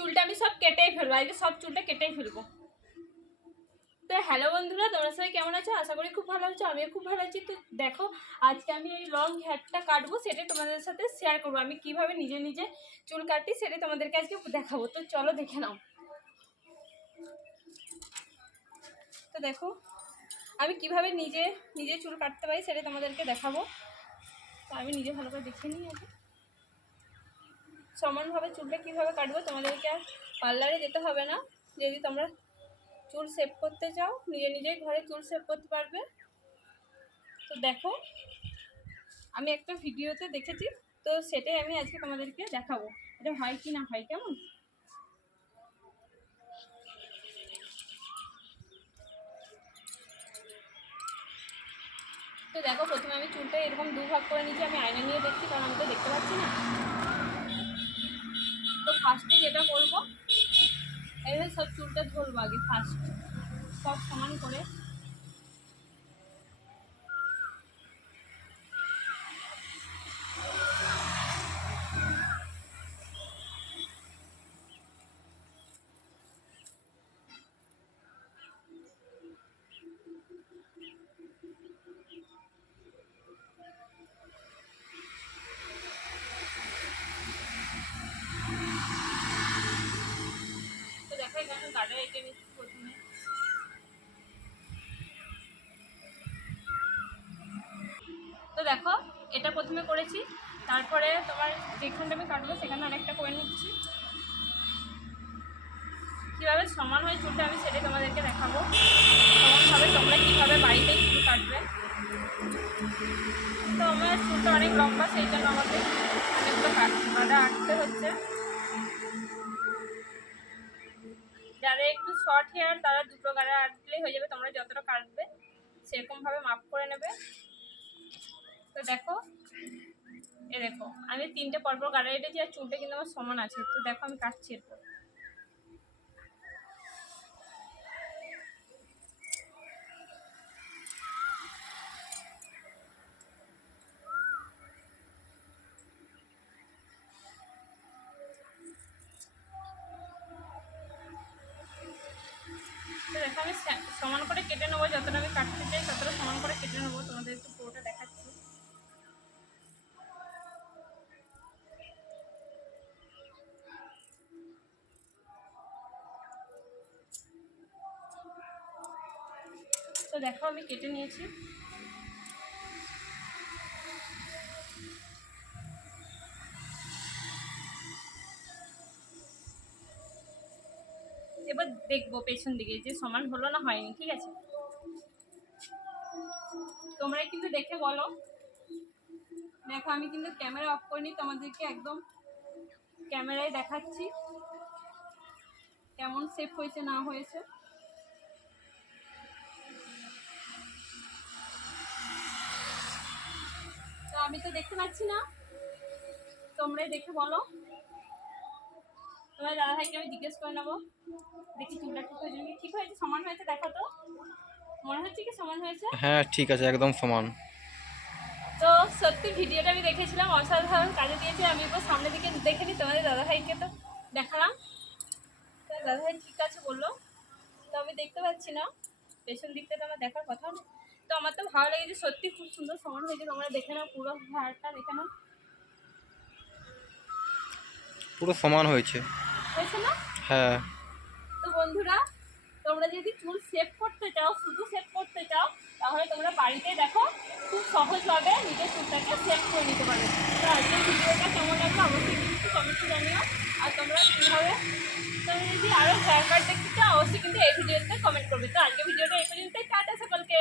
চুলটা আমি সব কেটেই ফেলবো, আজকে সব চুলটা কেটেই ফেলবো। তো হ্যালো বন্ধুরা, তোমরা সবাই কেমন আছো? আশা করি খুব ভালো আছো, আমিও খুব ভালো আছি। তো দেখো আজকে আমি এই লং হেয়ারটা কাটবো, সেটাই তোমাদের সাথে শেয়ার করবো। আমি কিভাবে নিজে নিজে চুল কাটি সেটাই তোমাদেরকে আজকে দেখাবো। তো চলো দেখে নাও। তো দেখো আমি কিভাবে নিজে নিজে চুল কাটতে পারি সেটাই তোমাদেরকে দেখাবো। তো আমি নিজে ভালো করে দেখে নিই আগে। সমানভাবে চুলটা কীভাবে কাটবো, তোমাদেরকে আর পার্লারে যেতে হবে না। যদি তোমরা চুল সেভ করতে চাও নিজে নিজেই ঘরে চুল সেভ করতে পারবে। তো দেখো আমি একটা ভিডিওতে দেখেছি, তো সেটাই আমি আজকে তোমাদেরকে দেখাবো এটা হয় কি না হয়। কেমন? তো দেখো প্রথমে আমি চুলটা এরকম দুভাগ করে নিচ্ছি। আমি আয়না নিয়ে দেখছি, কারণ আমি তো দেখতে পাচ্ছি না। তো ফার্স্টে যেটা করবো, এইভাবে সব চুলটা ধরবো আগে। ফার্স্ট সব সমান করে গাড়ি এঁটে নিচ্ছি প্রথমে। তো দেখো এটা প্রথমে করেছি, তারপরে তোমার যেখানটা আমি কাটবো সেখানে আরেকটা করে নিচ্ছি। কীভাবে সমান হয় চুলটা আমি সেটাই তোমাদেরকে দেখাবো। সমানভাবে তোমরা কীভাবে বাড়িতেই চুল কাটবে। তো আমার চুলটা অনেক লম্বা, সেই জন্য আমাকে অনেকগুলো গাড়া আঁটতে হচ্ছে। যারা একটু শর্ট হেয়ার তারা দুটো গাড়া আঁটলেই হয়ে যাবে। তোমরা যতটা কাটবে সেরকমভাবে মাপ করে নেবে। তো দেখো দেখো আমি তিনটে পরপর গাড়া এঁটেছি, আর চুলটা কিন্তু আমার সমান আছে। তো দেখো আমি কাটছি এরপর। তো দেখো আমি সমান করে কেটে নেবো, যতটা আমি কাটতে চাই ততটা সমান করে কেটে নেবো। তোমাদের একটু পুরোটা দেখাচ্ছি। তো দেখো আমি কেটে নিয়েছি। এবার দেখবো পেছন দিকে যে সমান হলো না হয়নি। ঠিক আছে, তোমরা কিন্তু দেখে বলো। দেখো আমি কিন্তু ক্যামেরা অফ করিনি, তোমাদেরকে একদম ক্যামেরায় দেখাচ্ছি কেমন সেভ হয়েছে না হয়েছে। তো আমি তো দেখতে পাচ্ছি না, তোমরাই দেখে বলো। তোমার দাদাভাইকে আমি জিজ্ঞেস করে নেবো, দেখি চুলটা ঠিক হয়েছে কি। ঠিক হয়েছে, সমান হয়েছে, দেখো তো মনে হচ্ছে কি সমান হয়েছে? হ্যাঁ ঠিক আছে, একদম সমান। তো সত্যি ভিডিওটা আমি দেখেছিলাম, অসাধারণ কাজে দিয়েছে। আমি এবার সামনের দিকে দেখে নিই, তোমাদের দাদাভাইকে তো দেখালাম। তো দাদাভাই ঠিক আছে বললো। তো আমি দেখতে পাচ্ছি না, পেছন দিকটা তো আমার দেখার কথা না। তো আমার তো ভালো লেগেছে, সত্যি খুব সুন্দর সমান হয়েছে। তোমরা দেখে নাও, পুরো হেয়ারটা দেখে নাও, পুরো সমান হয়েছে না? হ্যাঁ। তো বন্ধুরা তোমরা যদি চুল সেভ করতে চাও, শুধু সেভ করতে চাও, তাহলে তোমরা বাড়িতে দেখো খুব সহজভাবে নিজের চুলটাকে সেভ করে নিতে পারো। তো আজকের ভিডিওটা কেমন লাগলো অবশ্যই কিন্তু কমেন্টে জানিও। আর তোমরা কীভাবে তোমরা যদি আরও হেয়ার কাট দেখতে চাও অবশ্যই কিন্তু এই ভিডিওতে কমেন্ট করবে। তো আজকের ভিডিওটা এই পর্যন্তই। টাটা সকলকে।